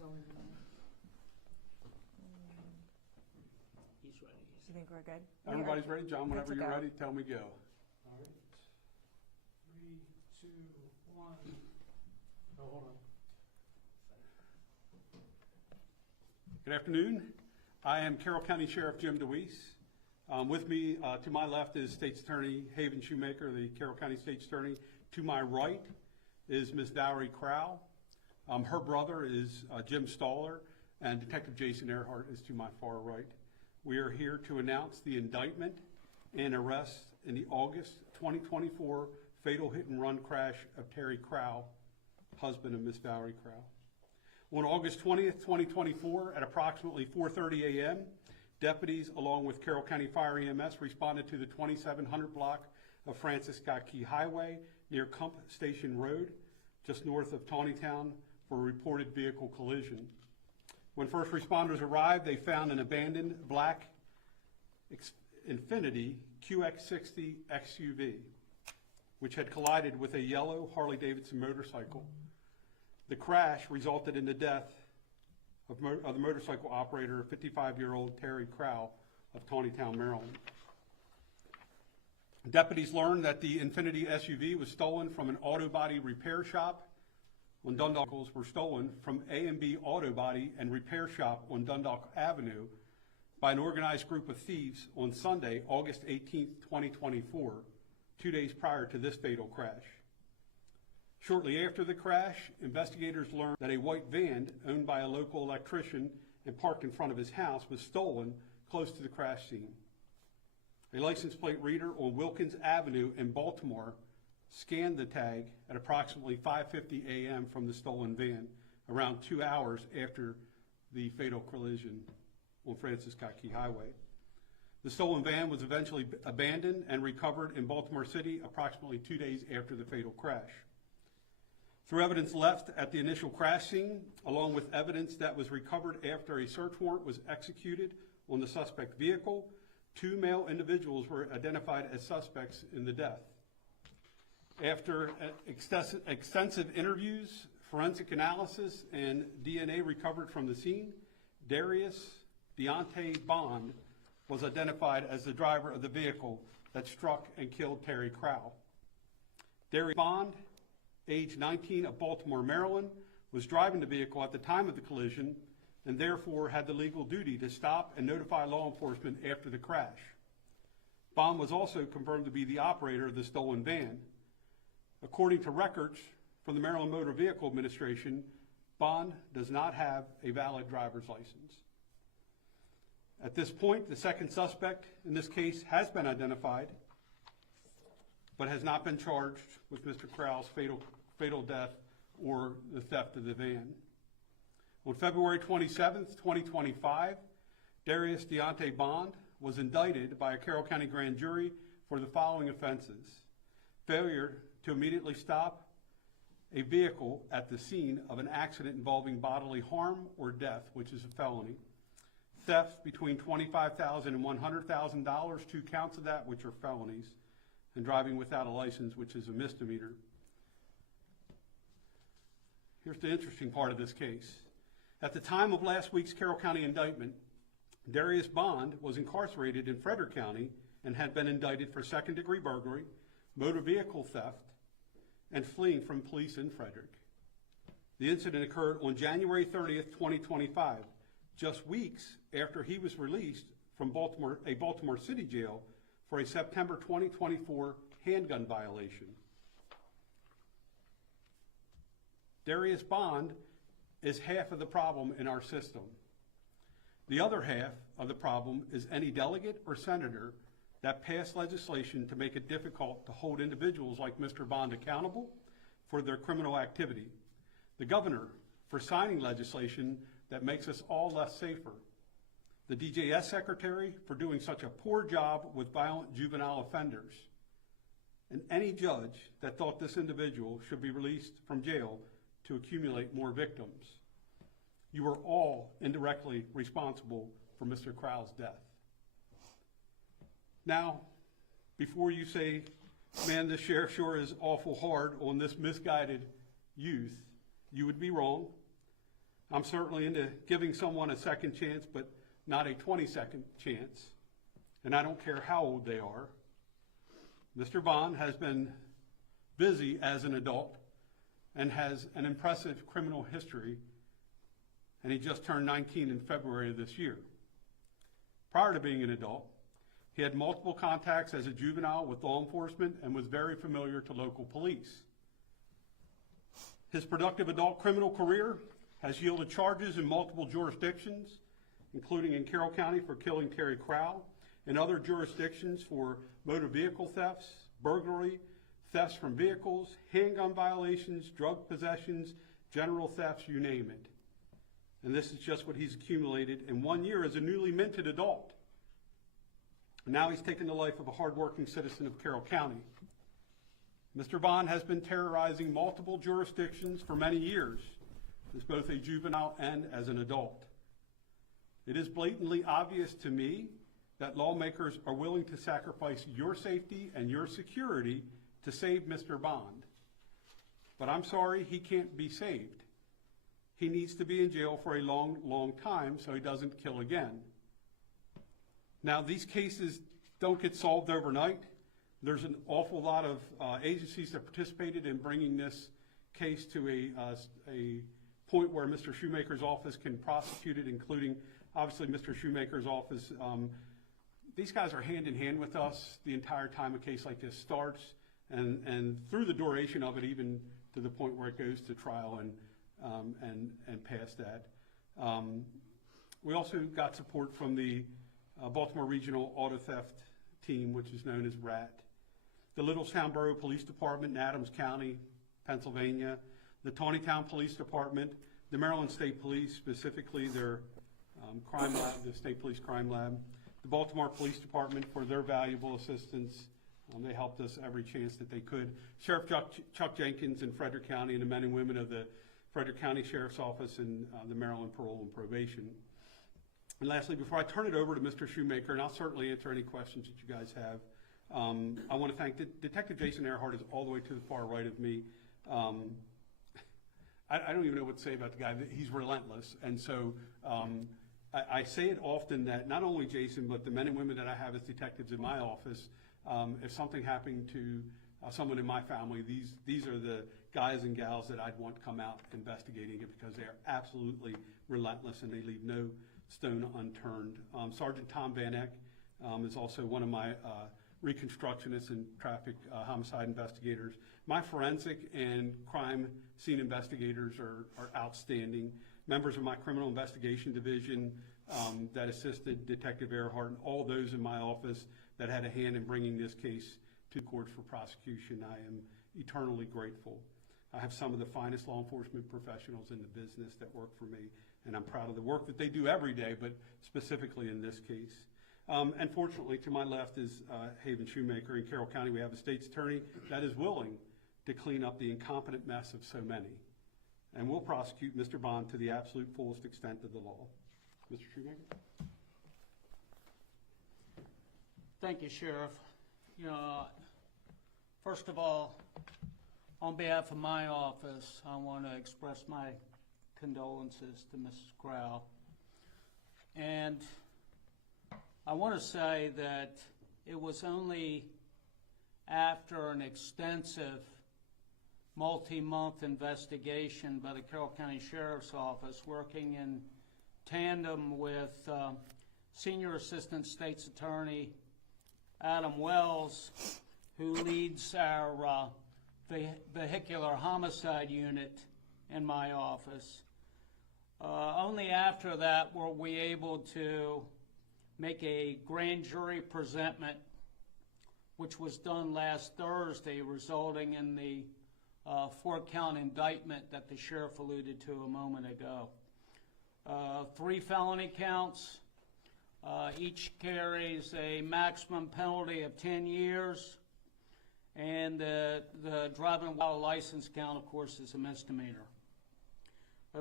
He's ready. You think we're good? Everybody's ready? John, Good whenever to you're go. ready, tell me go. All right. 3, 2, 1. Oh, hold on. Good afternoon. I am Carroll County Sheriff Jim DeWeese. With me to my left is State's Attorney Haven Shoemaker, the Carroll County State's Attorney. To my right is Ms. Valerie Crowell. Her brother is Jim Staller, and Detective Jason Earhart is to my far right. We are here to announce the indictment and arrest in the August 2024 fatal hit-and-run crash of Terry Crowell, husband of Ms. Valerie Crowell. On August 20th, 2024, at approximately 4:30 a.m., deputies, along with Carroll County Fire EMS, responded to the 2700 block of Francis Scott Key Highway near Cump Station Road, just north of Taneytown, for a reported vehicle collision. When first responders arrived, they found an abandoned black Infiniti QX60 XUV, which had collided with a yellow Harley-Davidson motorcycle. The crash resulted in the death of the motorcycle operator, 55-year-old Terry Crowell of Taneytown, Maryland. Deputies learned that the Infiniti SUV was stolen from an auto body repair shop on Dundalk. Vehicles were stolen from A&B Auto Body and Repair Shop on Dundalk Avenue by an organized group of thieves on Sunday, August 18th, 2024, 2 days prior to this fatal crash. Shortly after the crash, investigators learned that a white van owned by a local electrician and parked in front of his house was stolen close to the crash scene. A license plate reader on Wilkins Avenue in Baltimore scanned the tag at approximately 5:50 a.m. from the stolen van, around 2 hours after the fatal collision on Francis Scott Key Highway. The stolen van was eventually abandoned and recovered in Baltimore City approximately 2 days after the fatal crash. Through evidence left at the initial crash scene, along with evidence that was recovered after a search warrant was executed on the suspect vehicle, 2 male individuals were identified as suspects in the death. After extensive interviews, forensic analysis, and DNA recovered from the scene, Darius Deontay Bond was identified as the driver of the vehicle that struck and killed Terry Crowell. Darius Bond, age 19, of Baltimore, Maryland, was driving the vehicle at the time of the collision and therefore had the legal duty to stop and notify law enforcement after the crash. Bond was also confirmed to be the operator of the stolen van. According to records from the Maryland Motor Vehicle Administration, Bond does not have a valid driver's license. At this point, the second suspect in this case has been identified, but has not been charged with Mr. Crowell's fatal death or the theft of the van. On February 27th, 2025, Darius Deontay Bond was indicted by a Carroll County grand jury for the following offenses: failure to immediately stop a vehicle at the scene of an accident involving bodily harm or death, which is a felony; theft between $25,000 and $100,000, 2 counts of that, which are felonies; and driving without a license, which is a misdemeanor. Here's the interesting part of this case. At the time of last week's Carroll County indictment, Darius Bond was incarcerated in Frederick County and had been indicted for second-degree burglary, motor vehicle theft, and fleeing from police in Frederick. The incident occurred on January 30th, 2025, just weeks after he was released from a Baltimore City jail for a September 2024 handgun violation. Darius Bond is half of the problem in our system. The other half of the problem is any delegate or senator that passed legislation to make it difficult to hold individuals like Mr. Bond accountable for their criminal activity. The governor for signing legislation that makes us all less safer. The DJS secretary for doing such a poor job with violent juvenile offenders. And any judge that thought this individual should be released from jail to accumulate more victims. You are all indirectly responsible for Mr. Crowell's death. Now, before you say, man, this sheriff sure is awful hard on this misguided youth, you would be wrong. I'm certainly into giving someone a second chance, but not a 22nd chance, and I don't care how old they are. Mr. Bond has been busy as an adult and has an impressive criminal history, and he just turned 19 in February of this year. Prior to being an adult, he had multiple contacts as a juvenile with law enforcement and was very familiar to local police. His productive adult criminal career has yielded charges in multiple jurisdictions, including in Carroll County for killing Terry Crowell, and other jurisdictions for motor vehicle thefts, burglary, thefts from vehicles, handgun violations, drug possessions, general thefts, you name it. And this is just what he's accumulated in 1 year as a newly minted adult. And now he's taken the life of a hardworking citizen of Carroll County. Mr. Bond has been terrorizing multiple jurisdictions for many years, as both a juvenile and as an adult. It is blatantly obvious to me that lawmakers are willing to sacrifice your safety and your security to save Mr. Bond. But I'm sorry, he can't be saved. He needs to be in jail for a long, long time so he doesn't kill again. Now, these cases don't get solved overnight. There's an awful lot of agencies that participated in bringing this case to a point where Mr. Shoemaker's office can prosecute it, including, obviously, Mr. Shoemaker's office. These guys are hand in hand with us the entire time a case like this starts, and through the duration of it, even to the point where it goes to trial and past that. We also got support from the Baltimore Regional Auto Theft Team, which is known as RAT, the Littlestown Borough Police Department in Adams County, Pennsylvania, the Taneytown Police Department, the Maryland State Police, specifically their crime lab, the State Police Crime Lab, the Baltimore Police Department for their valuable assistance. They helped us every chance that they could. Sheriff Chuck Jenkins in Frederick County and the men and women of the Frederick County Sheriff's Office and the Maryland Parole and Probation. And lastly, before I turn it over to Mr. Shoemaker, and I'll certainly answer any questions that you guys have, I want to thank Detective Jason Earhart is all the way to the far right of me. I don't even know what to say about the guy. He's relentless. And so I say it often that not only Jason, but the men and women that I have as detectives in my office, if something happened to someone in my family, these are the guys and gals that I'd want to come out investigating it, because they are absolutely relentless and they leave no stone unturned. Sergeant Tom Van Eck is also one of my reconstructionists and traffic homicide investigators. My forensic and crime scene investigators are outstanding. Members of my criminal investigation division that assisted Detective Earhart, and all those in my office that had a hand in bringing this case to court for prosecution, I am eternally grateful. I have some of the finest law enforcement professionals in the business that work for me, and I'm proud of the work that they do every day, but specifically in this case. And fortunately, to my left is Haven Shoemaker. In Carroll County, we have a state's attorney that is willing to clean up the incompetent mess of so many, and will prosecute Mr. Bond to the absolute fullest extent of the law. Mr. Shoemaker? Thank you, Sheriff. First of all, on behalf of my office, I want to express my condolences to Mrs. Crowell. And I want to say that it was only after an extensive multi-month investigation by the Carroll County Sheriff's Office, working in tandem with Senior Assistant State's Attorney Adam Wells, who leads our vehicular homicide unit in my office. Only after that were we able to make a grand jury presentment, which was done last Thursday, resulting in the 4-count indictment that the sheriff alluded to a moment ago. 3 felony counts, each carries a maximum penalty of 10 years, and the driving while license count, of course, is a misdemeanor.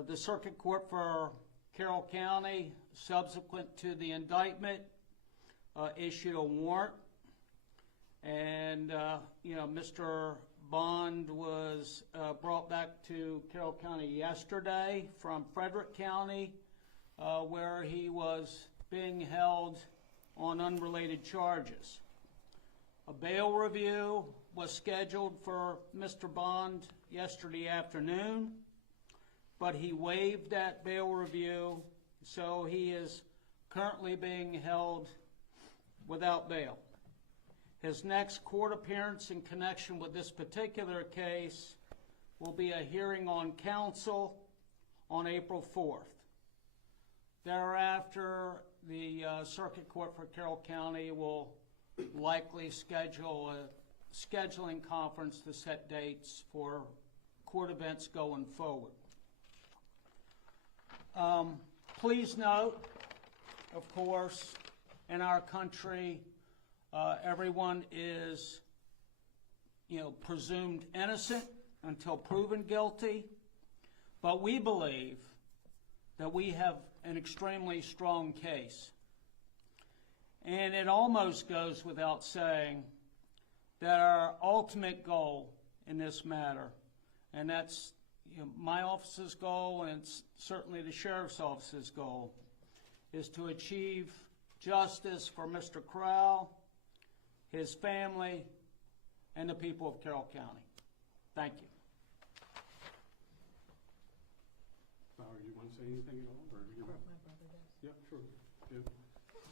The Circuit Court for Carroll County, subsequent to the indictment, issued a warrant, and Mr. Bond was brought back to Carroll County yesterday from Frederick County, where he was being held on unrelated charges. A bail review was scheduled for Mr. Bond yesterday afternoon, but he waived that bail review, so he is currently being held without bail. His next court appearance in connection with this particular case will be a hearing on counsel on April 4th. Thereafter, the Circuit Court for Carroll County will likely schedule a scheduling conference to set dates for court events going forward. Please note, of course, in our country, everyone is, presumed innocent until proven guilty, but we believe that we have an extremely strong case. And it almost goes without saying that our ultimate goal in this matter, and that's my office's goal and it's certainly the sheriff's office's goal, is to achieve justice for Mr. Crowell, his family, and the people of Carroll County. Thank you. Flower, you want to say anything at all? Or you want... My brother does. Yeah, sure. Yeah.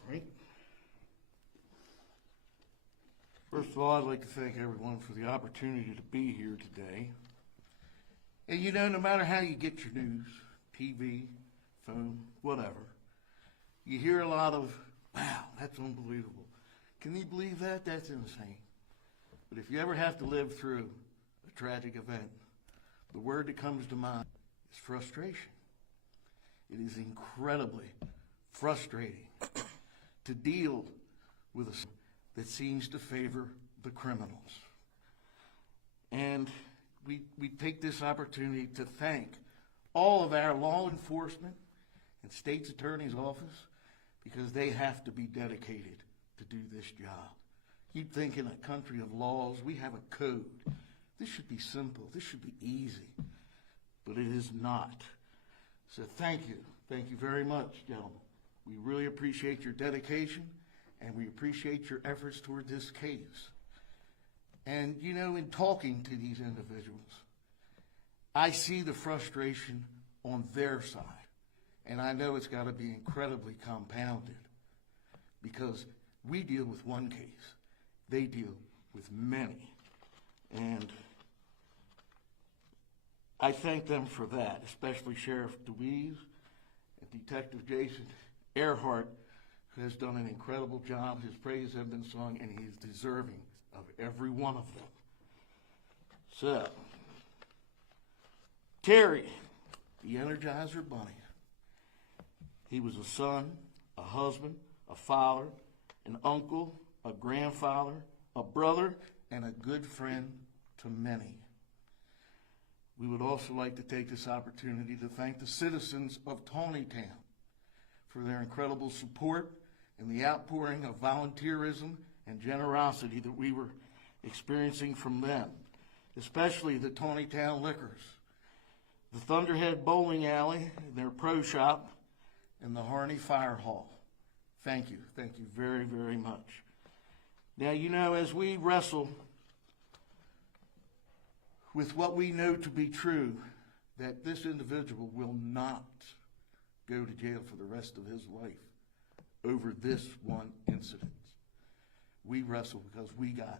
Right. First of all, I'd like to thank everyone for the opportunity to be here today. And no matter how you get your news, TV, phone, whatever, you hear a lot of, wow, that's unbelievable. Can you believe that? That's insane. But if you ever have to live through a tragic event, the word that comes to mind is frustration. It is incredibly frustrating to deal with a system that seems to favor the criminals. And we take this opportunity to thank all of our law enforcement and state's attorney's office, because they have to be dedicated to do this job. You'd think in a country of laws, we have a code. This should be simple. This should be easy. But it is not. So thank you. Thank you very much, gentlemen. We really appreciate your dedication, and we appreciate your efforts toward this case. And, in talking to these individuals, I see the frustration on their side. And I know it's got to be incredibly compounded, because we deal with one case. They deal with many. And I thank them for that, especially Sheriff DeWeese and Detective Jason Earhart, who has done an incredible job. His praises have been sung, and he is deserving of every one of them. So, Terry, the Energizer Bunny. He was a son, a husband, a father, an uncle, a grandfather, a brother, and a good friend to many. We would also like to take this opportunity to thank the citizens of Taneytown for their incredible support and the outpouring of volunteerism and generosity that we were experiencing from them, especially the Taneytown Liquors, the Thunderhead Bowling Alley, their pro shop, and the Harney Fire Hall. Thank you. Thank you very, very much. Now, as we wrestle with what we know to be true, that this individual will not go to jail for the rest of his life over this one incident. We wrestle because we got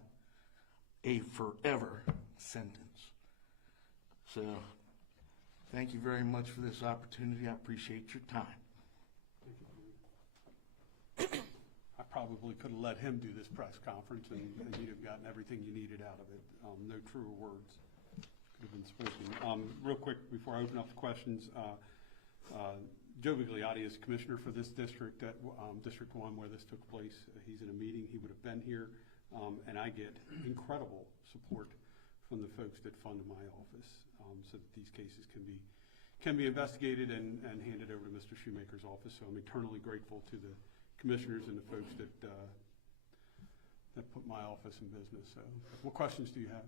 a forever sentence. So, thank you very much for this opportunity. I appreciate your time. I probably could have let him do this press conference, and you'd have gotten everything you needed out of it. No truer words could have been spoken. Real quick, before I open up the questions, Joe Vigliotti is commissioner for this district, District 1, where this took place. He's in a meeting. He would have been here, and I get incredible support from the folks that fund my office, so that these cases can be investigated and handed over to Mr. Shoemaker's office. So I'm eternally grateful to the commissioners and the folks that put my office in business. So, what questions do you have?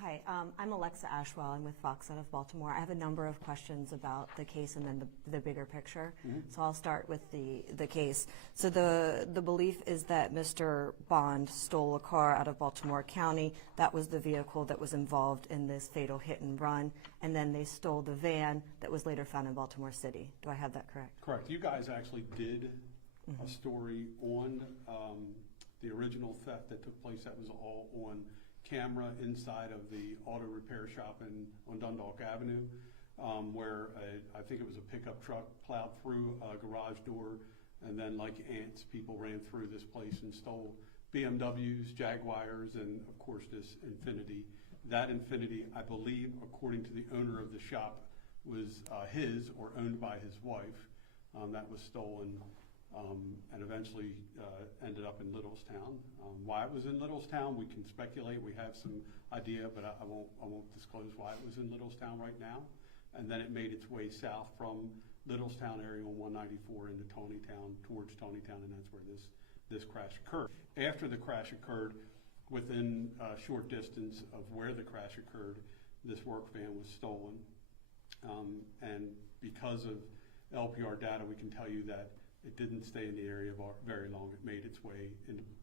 Hi, I'm Alexa Ashwell. I'm with Fox out of Baltimore. I have a number of questions about the case and then the bigger picture. So I'll start with the case. So the belief is that Mr. Bond stole a car out of Baltimore County. That was the vehicle that was involved in this fatal hit and run. And then they stole the van that was later found in Baltimore City. Do I have that correct? Correct. You guys actually did a story on the original theft that took place. That was all on camera inside of the auto repair shop on Dundalk Avenue, where I think it was a pickup truck plowed through a garage door, and then like ants, people ran through this place and stole BMWs, Jaguars, and of course this Infiniti. That Infiniti, I believe, according to the owner of the shop, was his or owned by his wife. That was stolen. And eventually ended up in Littlestown. Why it was in Littlestown, we can speculate. We have some idea, but I won't disclose why it was in Littlestown right now. And then it made its way south from Littlestown area on 194 into Taneytown, towards Taneytown, and that's where this crash occurred. After the crash occurred, within a short distance of where the crash occurred, this work van was stolen. And because of LPR data, we can tell you that it didn't stay in the area very long. It made its way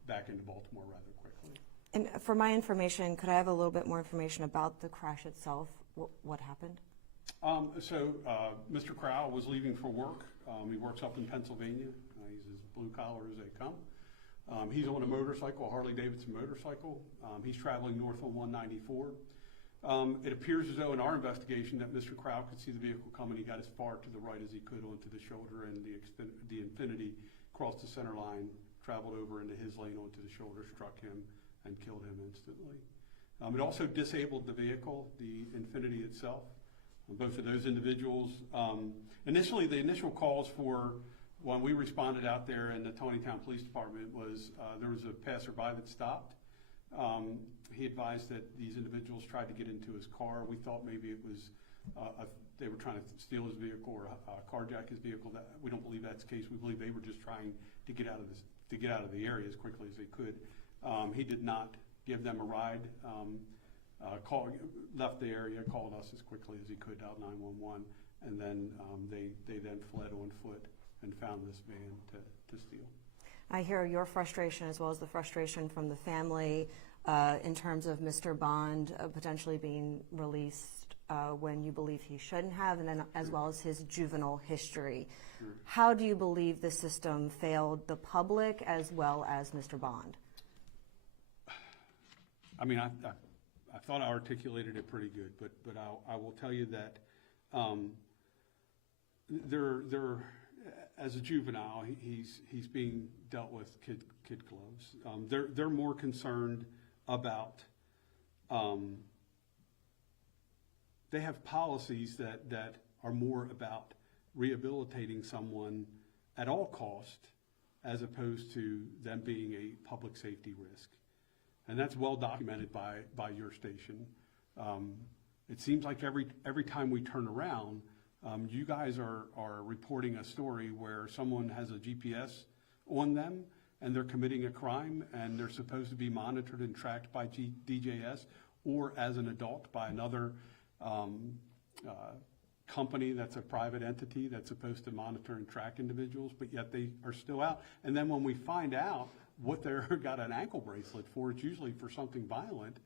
back into Baltimore rather quickly. And for my information, could I have a little bit more information about the crash itself? What happened? Mr. Crowell was leaving for work. He works up in Pennsylvania. He's as blue collar as they come. He's on a motorcycle, a Harley-Davidson motorcycle. He's traveling north on 194. It appears as though in our investigation that Mr. Crowell could see the vehicle coming. He got as far to the right as he could onto the shoulder, and the Infiniti crossed the center line, traveled over into his lane onto the shoulder, struck him, and killed him instantly. It also disabled the vehicle, the Infiniti itself. Both of those individuals, initially the initial calls for when we responded out there in the Taneytown Police Department was there was a passerby that stopped. He advised that these individuals tried to get into his car. We thought maybe it was they were trying to steal his vehicle or carjack his vehicle. We don't believe that's the case. We believe they were just trying to get out of the area as quickly as they could. He did not give them a ride. Left the area, called us as quickly as he could, dialed 911, and then they then fled on foot and found this van to steal. I hear your frustration as well as the frustration from the family in terms of Mr. Bond potentially being released when you believe he shouldn't have, and then as well as his juvenile history. Sure. How do you believe the system failed the public as well as Mr. Bond? I mean, I thought I articulated it pretty good, but I will tell you that there as a juvenile, he's being dealt with kid gloves. They're more concerned about. They have policies that are more about rehabilitating someone at all cost, as opposed to them being a public safety risk, and that's well documented by your station. It seems like every time we turn around. You guys are reporting a story where someone has a GPS on them and they're committing a crime and they're supposed to be monitored and tracked by DJS or as an adult by another company that's a private entity that's supposed to monitor and track individuals, but yet they are still out. And then when we find out what they're got an ankle bracelet for, it's usually for something violent,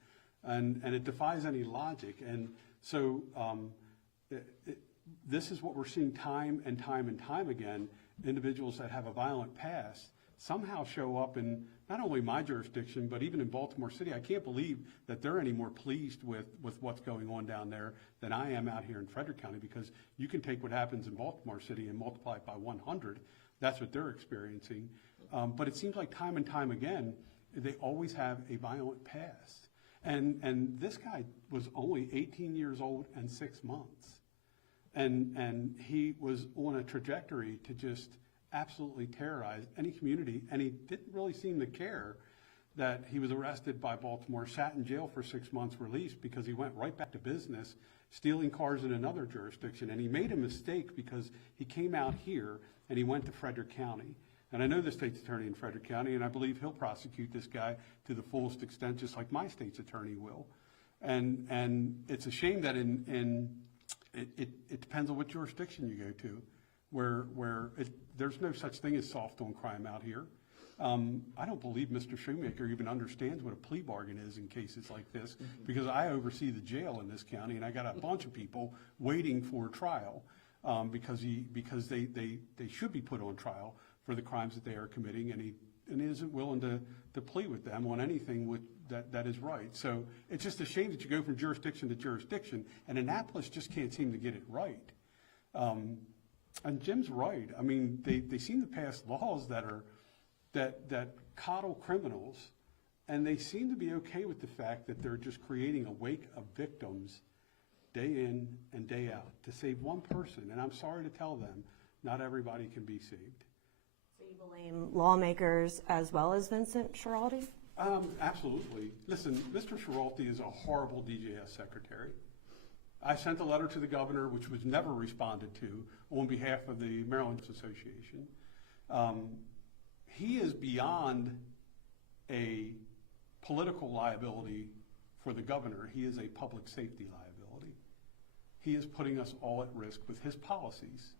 and it defies any logic. And so this is what we're seeing time and time and time again. Individuals that have a violent past somehow show up in not only my jurisdiction, but even in Baltimore City. I can't believe that they're any more pleased with what's going on down there than I am out here in Frederick County, because you can take what happens in Baltimore City and multiply it by 100. That's what they're experiencing. But it seems like time and time again, they always have a violent past. And this guy was only 18 years old and 6 months. And he was on a trajectory to just absolutely terrorize any community, and he didn't really seem to care that he was arrested by Baltimore, sat in jail for 6 months, released because he went right back to business, stealing cars in another jurisdiction. And he made a mistake because he came out here and he went to Frederick County. And I know the state's attorney in Frederick County, and I believe he'll prosecute this guy to the fullest extent, just like my state's attorney will. And it's a shame that it depends on what jurisdiction you go to, where there's no such thing as soft on crime out here. I don't believe Mr. Shoemaker even understands what a plea bargain is in cases like this, because I oversee the jail in this county, and I got a bunch of people waiting for trial because they should be put on trial for the crimes that they are committing, and he isn't willing to plea with them on anything that is right. So it's just a shame that you go from jurisdiction to jurisdiction, and Annapolis just can't seem to get it right. And Jim's right. I mean, they seem to pass laws that coddle criminals, and they seem to be okay with the fact that they're just creating a wake of victims day in and day out to save one person. And I'm sorry to tell them, not everybody can be saved. So you blame lawmakers as well as Vincent Schiraldi? Absolutely. Listen, Mr. Schiraldi is a horrible DJS secretary. I sent a letter to the governor, which was never responded to, on behalf of the Maryland Association. He is beyond a political liability for the governor. He is a public safety liability. He is putting us all at risk with his policies.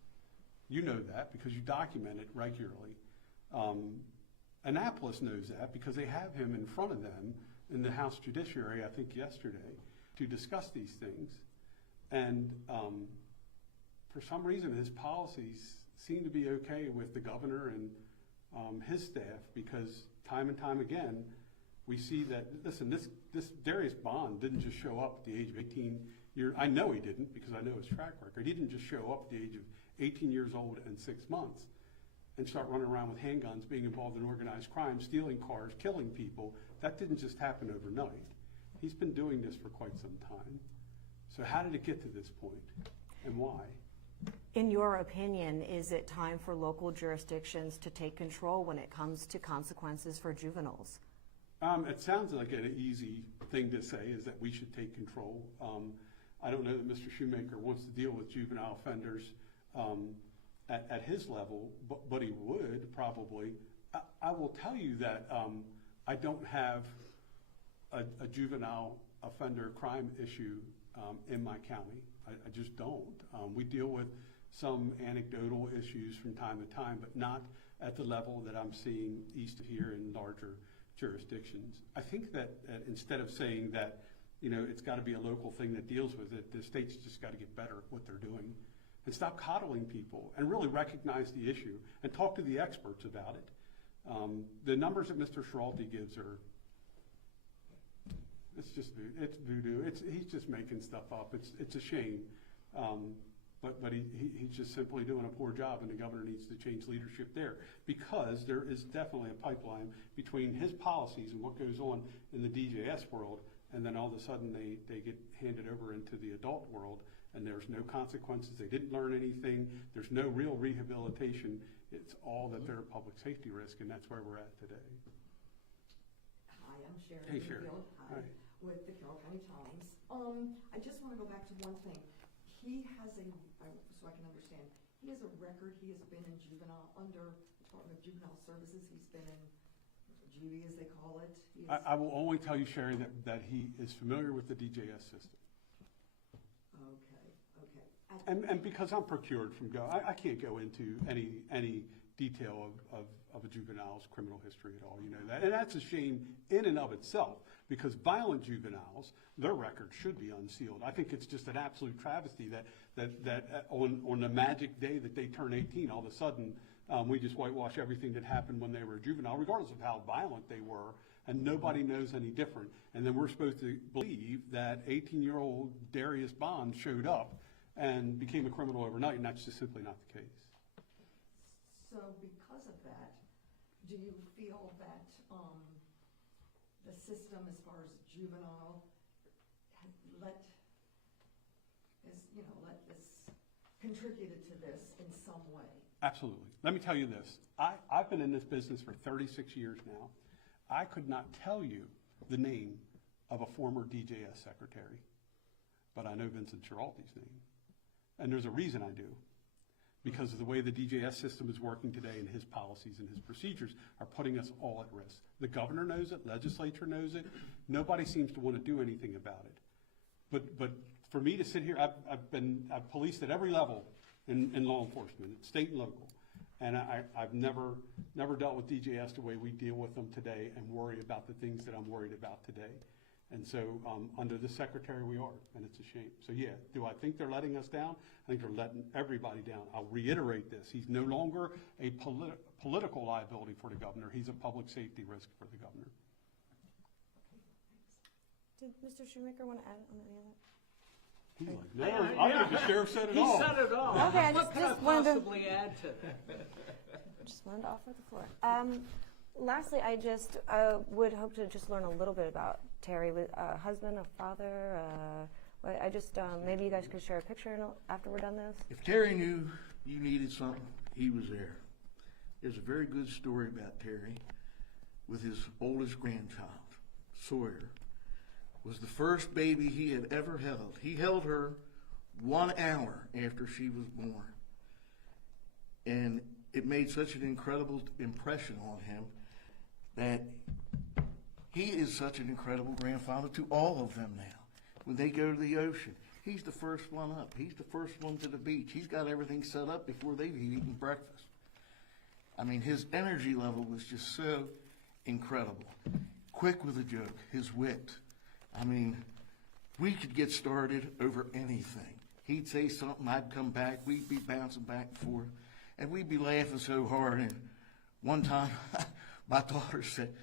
You know that because you document it regularly. Annapolis knows that because they have him in front of them in the House Judiciary, I think yesterday, to discuss these things. And for some reason, his policies seem to be okay with the governor and his staff, because time and time again, we see that, listen, this Darius Bond didn't just show up at the age of 18 years. I know he didn't, because I know his track record. He didn't just show up at the age of 18 years old and 6 months and start running around with handguns, being involved in organized crime, stealing cars, killing people. That didn't just happen overnight. He's been doing this for quite some time. So how did it get to this point, and why? In your opinion, is it time for local jurisdictions to take control when it comes to consequences for juveniles? It sounds like an easy thing to say, is that we should take control. I don't know that Mr. Shoemaker wants to deal with juvenile offenders at his level, but he would probably. I will tell you that I don't have a juvenile offender crime issue in my county. I just don't. We deal with some anecdotal issues from time to time, but not at the level that I'm seeing east of here in larger jurisdictions. I think that instead of saying that, it's got to be a local thing that deals with it, the state's just got to get better at what they're doing and stop coddling people and really recognize the issue and talk to the experts about it. The numbers that Mr. Schiraldi gives are, it's voodoo. He's just making stuff up. It's a shame. But he's just simply doing a poor job, and the governor needs to change leadership there, because there is definitely a pipeline between his policies and what goes on in the DJS world, and then all of a sudden they get handed over into the adult world, and there's no consequences. They didn't learn anything. There's no real rehabilitation. It's all that they're a public safety risk, and that's where we're at today. Hi, I'm Sharon. Hey, Sharon. Hi. Hi. With the Carroll County Times. I just want to go back to one thing. He has so I can understand, he has a record. He has been in under Department of Juvenile Services. He's been in GV, as they call it. I will only tell you, Sherry, that he is familiar with the DJS system. Okay. And because I'm procured from I can't go into any detail of a juvenile's criminal history at all, that. And that's a shame in and of itself, because violent juveniles, their record should be unsealed. I think it's just an absolute travesty that on the magic day that they turn 18, all of a sudden we just whitewash everything that happened when they were a juvenile, regardless of how violent they were, and nobody knows any different. And then we're supposed to believe that 18-year-old Darius Bond showed up and became a criminal overnight, and that's just simply not the case. So because of that, do you feel that the system, as far as juvenile, let this contributed to this in some way? Absolutely. Let me tell you this. I've been in this business for 36 years now. I could not tell you the name of a former DJS secretary, but I know Vincent Schiraldi's name. And there's a reason I do. Because of the way the DJS system is working today, and his policies and his procedures are putting us all at risk. The governor knows it, legislature knows it. Nobody seems to want to do anything about it. But for me to sit here, I've policed at every level in law enforcement, state and local. And I've never dealt with DJS the way we deal with them today and worry about the things that I'm worried about today. And so, under this secretary we are, and it's a shame. So yeah, do I think they're letting us down? I think they're letting everybody down. I'll reiterate this. He's no longer a political liability for the governor. He's a public safety risk for the governor. Did Mr. Shoemaker want to add on any of that? He's like, no, I think the sheriff said it He all. said it all. Okay, I What could I just wanted to- possibly add to that? Just wanted to offer the floor. Lastly, I just would hope to just learn a little bit about Terry, a husband, a father. I just maybe you guys could share a picture after we're done this. If Terry knew you needed something, he was there. There's a very good story about Terry with his oldest grandchild, Sawyer. Was the first baby he had ever held. He held her 1 hour after she was born. And it made such an incredible impression on him that he is such an incredible grandfather to all of them now. When they go to the ocean, he's the first one up. He's the first one to the beach. He's got everything set up before they've eaten breakfast. I mean, his energy level was just so incredible. Quick with a joke, his wit. I mean, we could get started over anything. He'd say something, I'd come back, we'd be bouncing back and forth, and we'd be laughing so hard. And one time, my daughter said,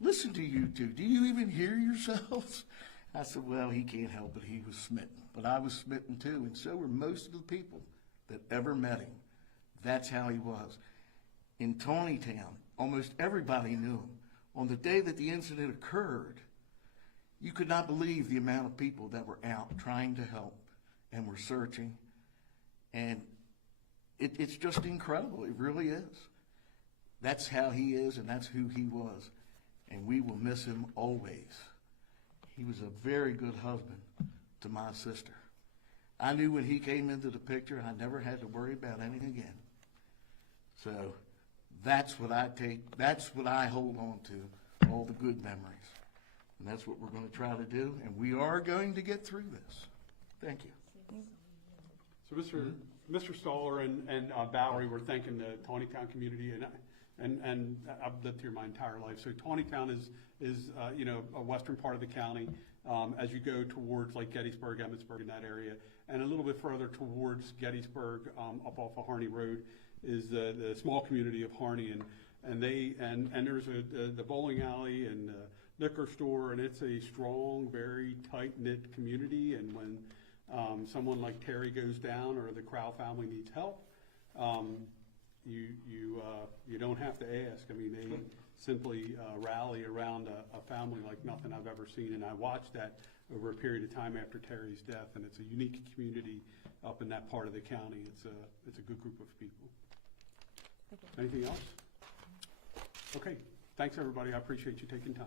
"Listen to you two, do you even hear yourselves?" I said, well, he can't help it, he was smitten. But I was smitten too, and so were most of the people that ever met him. That's how he was. In Taneytown, almost everybody knew him. On the day that the incident occurred, you could not believe the amount of people that were out trying to help and were searching. And it's just incredible. It really is. That's how he is, and that's who he was. And we will miss him always. He was a very good husband to my sister. I knew when he came into the picture, I never had to worry about anything again. So that's what I hold on to, all the good memories. And that's what we're going to try to do, and we are going to get through this. Thank you. So Mr. Stoller and Valerie were thanking the Taneytown community, and I've lived here my entire life. So Taneytown is a western part of the county. As you go towards like Gettysburg, Emmitsburg, in that area, and a little bit further towards Gettysburg, up off of Harney Road, is the small community of Harney, and there's the bowling alley and the liquor store, and it's a strong, very tight-knit community. And when someone like Terry goes down or the Crow family needs help, you don't have to ask. I mean, they simply rally around a family like nothing I've ever seen, and I watched that over a period of time after Terry's death. And it's a unique community up in that part of the county. It's a good group of people. Anything else? Okay. Thanks, everybody. I appreciate you taking time.